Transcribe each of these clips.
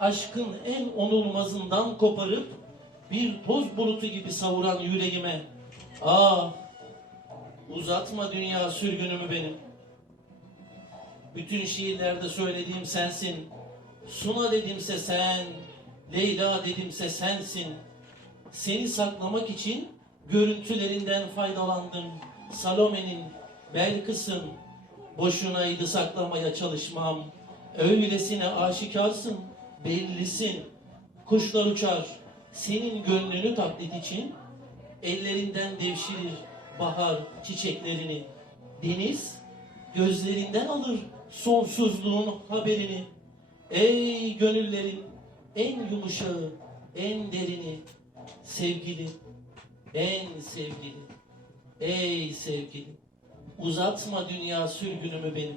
aşkın en onulmazından koparıp bir toz bulutu gibi savuran yüreğime ah uzatma dünya sürgünümü benim. Bütün şiirlerde söylediğim sensin. Suna dedimse sen, Leyla dedimse sensin. Seni saklamak için görüntülerinden faydalandım. Salome'nin, Belkıs'ın, boşunaydı saklamaya çalışmam. Öylesine aşikarsın, bellisin. Kuşlar uçar, senin gönlünü taklit için. Ellerinden devşirir bahar çiçeklerini. Deniz gözlerinden alır sonsuzluğun haberini. Ey gönüllerin en yumuşağı, en derini, sevgili, en sevgili, ey sevgili, uzatma dünya sürgünümü benim.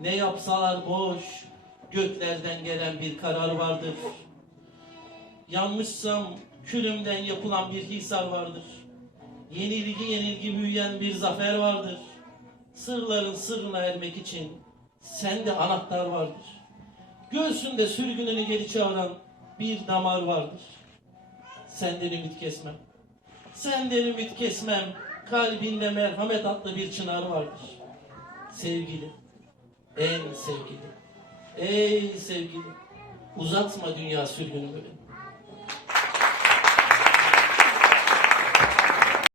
Ne yapsalar boş, göklerden gelen bir karar vardır. Yanmışsam külümden yapılan bir hisar vardır. Yenilgi yenilgi büyüyen bir zafer vardır. Sırların sırrına ermek için sende anahtar vardır. Göğsünde sürgününü geri çağıran bir damar vardır. Senden ümit kesmem. Senden ümit kesmem. Kalbinde merhamet adlı bir çınar vardır. Sevgili, en sevgili, ey sevgili, uzatma dünya sürgünümü.